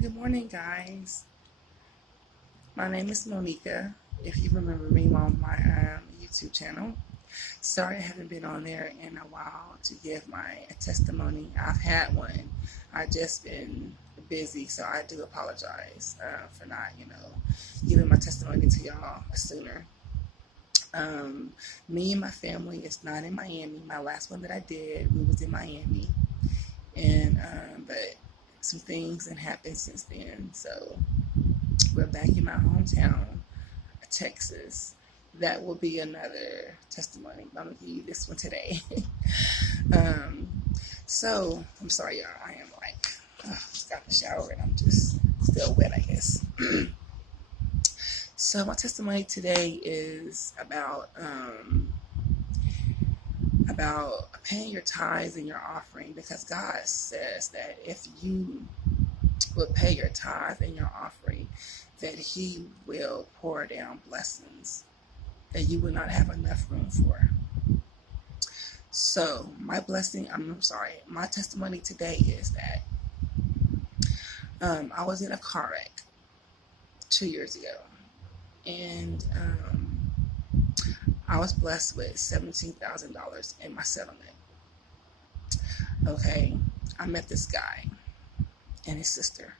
Good morning, guys. My name is Monica. If you remember me on my YouTube channel, sorry I haven't been on there in a while to give my testimony. I've had one. I've just been busy, so I do apologize for not, giving my testimony to y'all sooner. Me and my family is not in Miami. My last one that I did, we was in Miami, and but some things have happened since then. So we're back in my hometown, Texas. That will be another testimony. I'm gonna give you this one today. So I'm sorry, y'all. I am just got the shower and I'm just still wet, I guess. So my testimony today is about paying your tithes and your offering, because God says that if you will pay your tithe and your offering, that He will pour down blessings that you will not have enough room for. So my testimony today is that I was in a car wreck 2 years ago, and I was blessed with $17,000 in my settlement. Okay, I met this guy and his sister,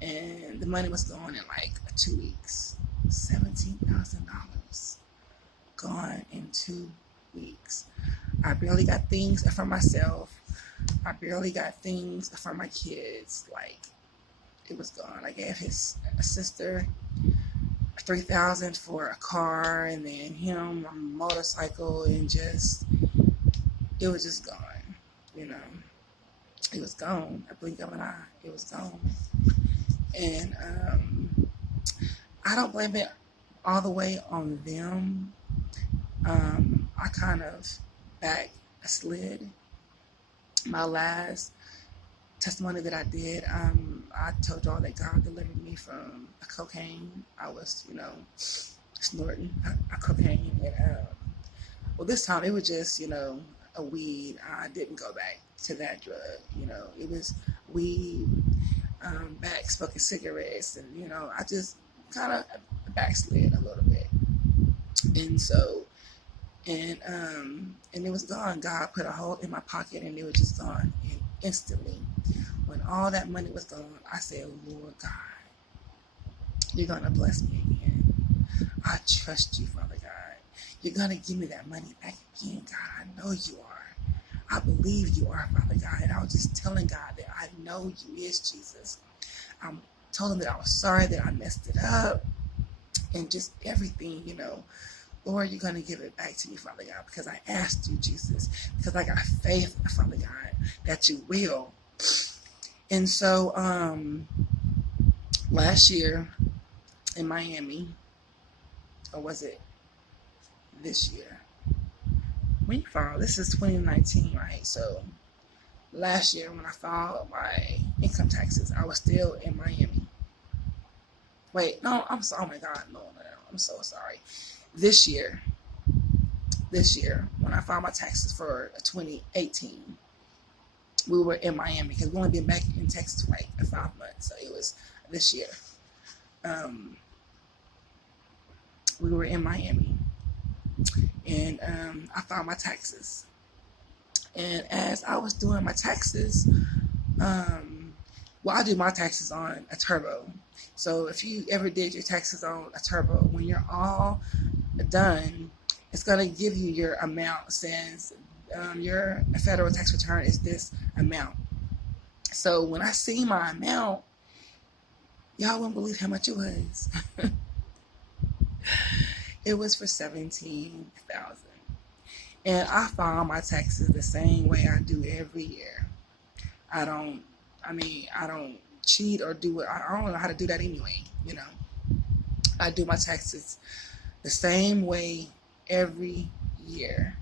and the money was gone in like 2 weeks. $17,000 gone in 2 weeks. I barely got things for myself. I barely got things for my kids. Like, it was gone. I gave his sister $3,000 for a car, and then him a motorcycle, and it was just gone. It was gone. A blink of an eye, it was gone. And I don't blame it all the way on them. I kind of backslid. My last testimony that I did, I told y'all that God delivered me from a cocaine. I was, snorting a cocaine. And, this time it was just, a weed. I didn't go back to that drug. It was weed, back smoking cigarettes, and, I just kind of backslid a little bit. And so, and it was gone. God put a hole in my pocket, and it was just gone. And instantly, when all that money was gone, I said, Lord God, you're going to bless me again. I trust you, Father God. You're going to give me that money back again, God. I know you are. I believe you are, Father God. And I was just telling God that I know you is Jesus. I told him that I was sorry that I messed it up, and just everything, Lord, you're going to give it back to me, Father God, because I asked you, Jesus, because I got faith, Father God, that you will. And so last year in Miami, or was it this year? When you filed, this is 2019, right? So last year when I filed my income taxes, I was still in Miami. Wait, no, I'm sorry. Oh my God, no, I'm so sorry. This year, when I filed my taxes for 2018, we were in Miami, because we've only been back in Texas for like 5 months. So it was this year. We were in Miami, and I filed my taxes. And as I was doing my taxes, I do my taxes on a turbo. So if you ever did your taxes on a turbo, when you're all done, it's going to give you your amount, since your federal tax return is this amount. So when I see my amount, y'all wouldn't believe how much it was. It was for $17,000. And I file my taxes the same way I do every year. I don't cheat or do it. I don't know how to do that anyway. I do my taxes the same way every year.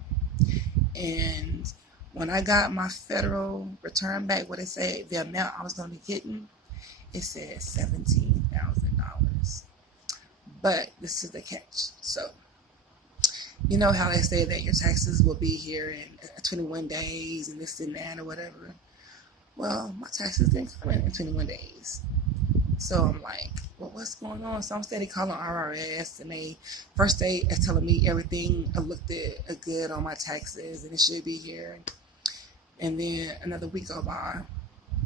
And when I got my federal return back, what it said, the amount I was going to be getting, it said $17,000. But this is the catch. So, you know how they say that your taxes will be here in 21 days and this and that or whatever. Well, my taxes didn't come in 21 days. So I'm like, well, what's going on? So I'm steady calling IRS, and they first day is telling me everything looked good on my taxes, and it should be here. And then another week go by.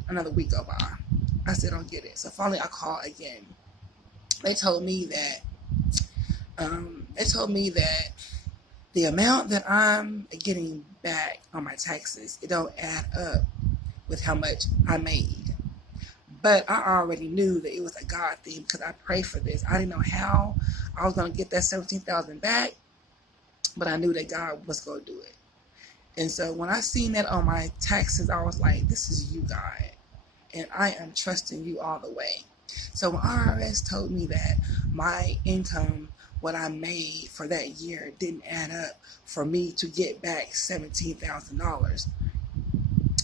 I still don't get it. So finally, I call again. They told me that the amount that I'm getting back on my taxes, it don't add up with how much I made. But I already knew that it was a God thing because I prayed for this. I didn't know how I was going to get that $17,000 back, but I knew that God was going to do it. And so when I seen that on my taxes, I was like, this is you, God, and I am trusting you all the way. So when IRS told me that my income, what I made for that year, didn't add up for me to get back $17,000,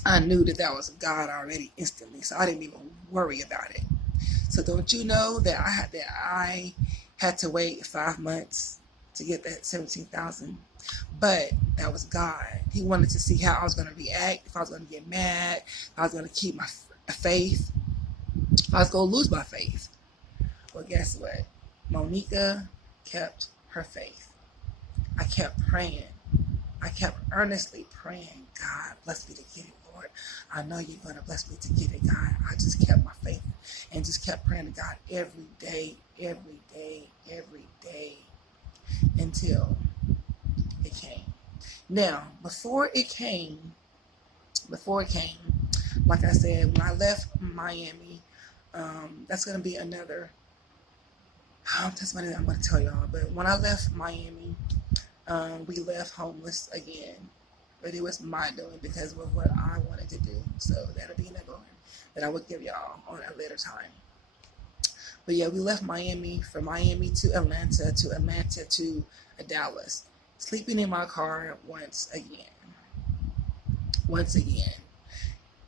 I knew that was God already instantly. So I didn't even worry about it. So don't you know that I had to wait 5 months to get that $17,000? But that was God. He wanted to see how I was going to react, if I was going to get mad, if I was going to keep my faith, if I was going to lose my faith. Well, guess what? Monica kept her faith. I kept praying. I kept earnestly praying, God, bless me to get it, Lord. I know you're going to bless me to get it, God. I just kept my faith and just kept praying to God every day, until it came. Now, before it came, like I said, when I left Miami, that's going to be another testimony that I'm going to tell y'all. But when I left Miami, we left homeless again. But it was my doing because of what I wanted to do. So that'll be another one that I will give y'all on a later time. But yeah, we left Miami, from Miami to Atlanta to Dallas. Sleeping in my car once again.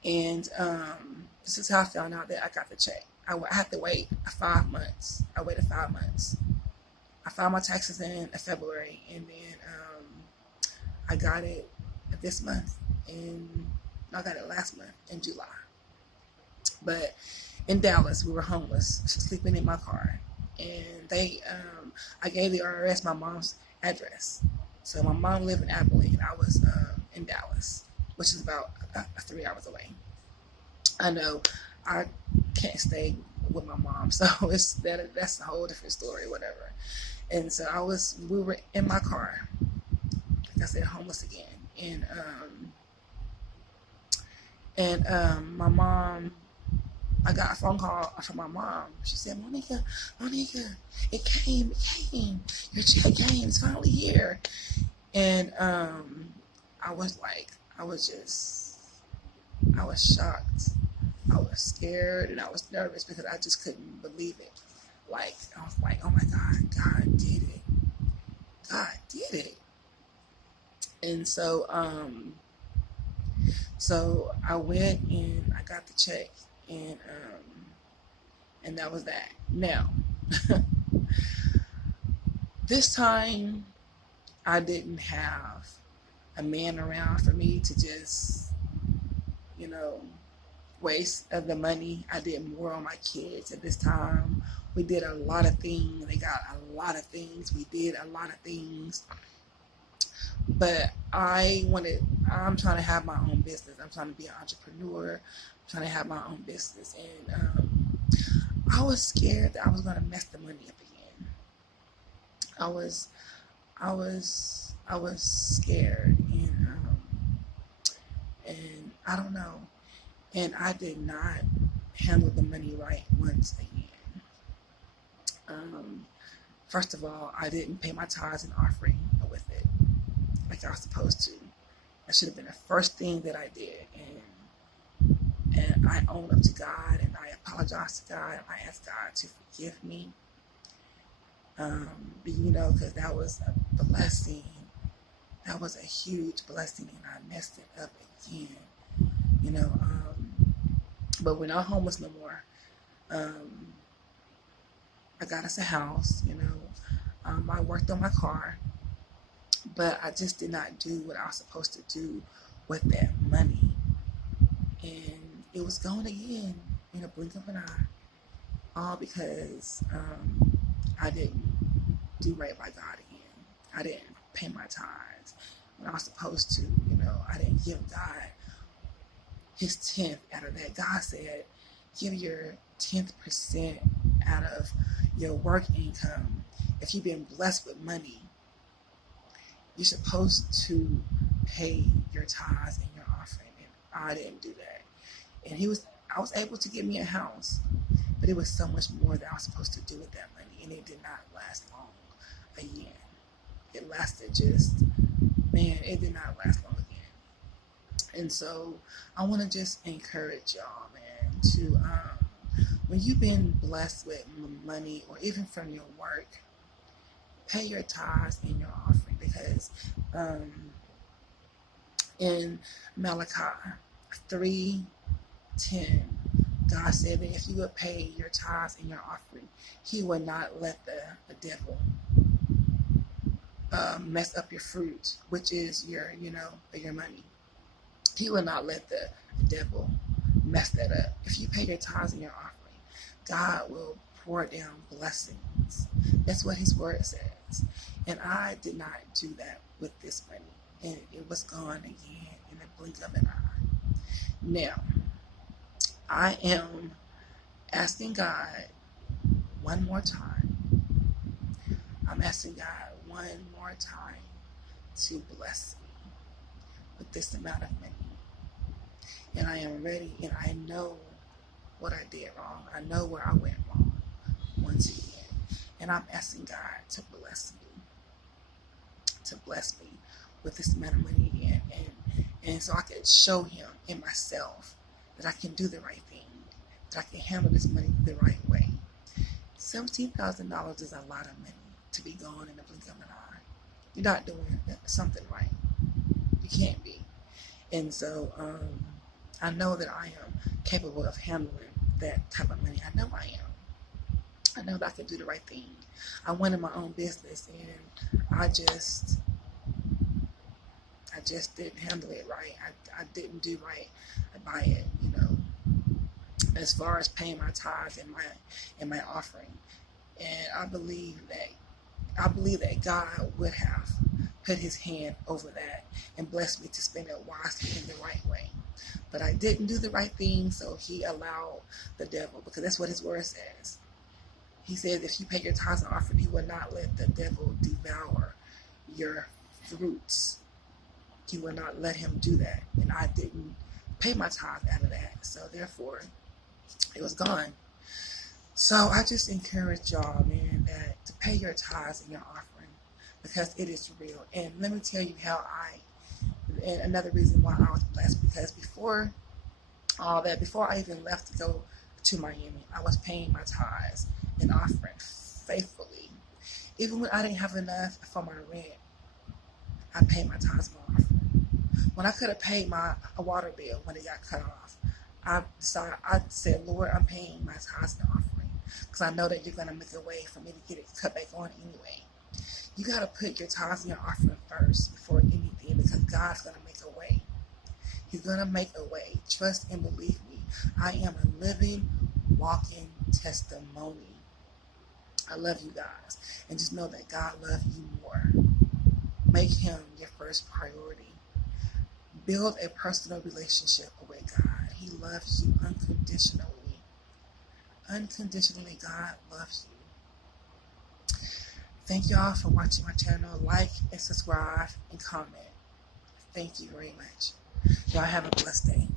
And this is how I found out that I got the check. I had to wait 5 months. I waited 5 months. I filed my taxes in February, and then I got it this month, and I got it last month in July. But in Dallas, we were homeless, sleeping in my car, and I gave the IRS my mom's address. So my mom lived in Abilene. I was in Dallas, which is about 3 hours away. I know I can't stay with my mom, so that's a whole different story, whatever. And so we were in my car, like I said, homeless again, and my mom, I got a phone call from my mom. She said, Monica, it came, your check came, it's finally here. And I was shocked. I was scared and I was nervous because I just couldn't believe it. Like, I was like, oh my God, God did it. God did it. And so I went and I got the check, and that was that. Now, this time I didn't have a man around for me to just, waste of the money. I did more on my kids at this time. We did a lot of things. They got a lot of things. We did a lot of things. But I'm trying to have my own business. I'm trying to be an entrepreneur. I'm trying to have my own business. And I was scared that I was going to mess the money up again. I was scared, and I don't know. And I did not handle the money right once again. First of all, I didn't pay my tithes and offering with it like I was supposed to. That should have been the first thing that I did. And I own up to God, and I apologize to God, and I ask God to forgive me. Because that was a blessing. That was a huge blessing, and I messed it up again. But we're not homeless no more. I got us a house, I worked on my car, but I just did not do what I was supposed to do with that money. And it was gone again in a blink of an eye. All because I didn't do right by God again. I didn't pay my tithes when I was supposed to. I didn't give God his 10th out of that. God said, give your 10th% out of your work income. If you've been blessed with money, you're supposed to pay your tithes and your offering. And I didn't do that. And I was able to get me a house, but it was so much more that I was supposed to do with that money, and it did not last long again. It lasted it did not last long again. And so I want to just encourage y'all, man, to when you've been blessed with money or even from your work, pay your tithes and your offering, because in Malachi 3:10, God said that if you would pay your tithes and your offering, he would not let the devil mess up your fruit, which is your money. He will not let the devil mess that up. If you pay your tithes and your offering, God will pour down blessings. That's what his word says. And I did not do that with this money. And it was gone again in the blink of an eye. Now, I am asking God one more time. I'm asking God one more time to bless me with this amount of money. And I am ready, and I know what I did wrong. I know where I went wrong once again. And I'm asking God to bless me with this amount of money again. And so I can show him in myself that I can do the right thing, that I can handle this money the right way. $17,000 is a lot of money to be gone in the blink of an eye. You're not doing something right. You can't be. And so I know that I am capable of handling that type of money. I know I am. I know that I can do the right thing. I went in my own business, and I just didn't handle it right. I didn't do right by it, as far as paying my tithes and my offering. And I believe that God would have put his hand over that and blessed me to spend it wisely in the right way. But I didn't do the right thing, so he allowed the devil, because that's what his word says. He says if you pay your tithes and offering, he will not let the devil devour your fruits. He will not let him do that. And I didn't pay my tithe out of that, so therefore it was gone. So I just encourage y'all, man, that to pay your tithes and your offering, because it is real. And let me tell you and another reason why I was blessed, because before all that, before I even left to go to Miami, I was paying my tithes and offering faithfully. Even when I didn't have enough for my rent, I paid my tithes and my offering. When I could have paid my water bill when it got cut off, I said, Lord, I'm paying my tithes and offering, because I know that you're going to make a way for me to get it cut back on anyway. You got to put your tithes and your offering first before anything, because God's going to make a way. He's going to make a way. Trust and believe me. I am a living, walking testimony. I love you guys. And just know that God loves you more. Make him your first priority. Build a personal relationship with God. He loves you unconditionally. Unconditionally, God loves you. Thank y'all for watching my channel. Like and subscribe and comment. Thank you very much. Y'all have a blessed day.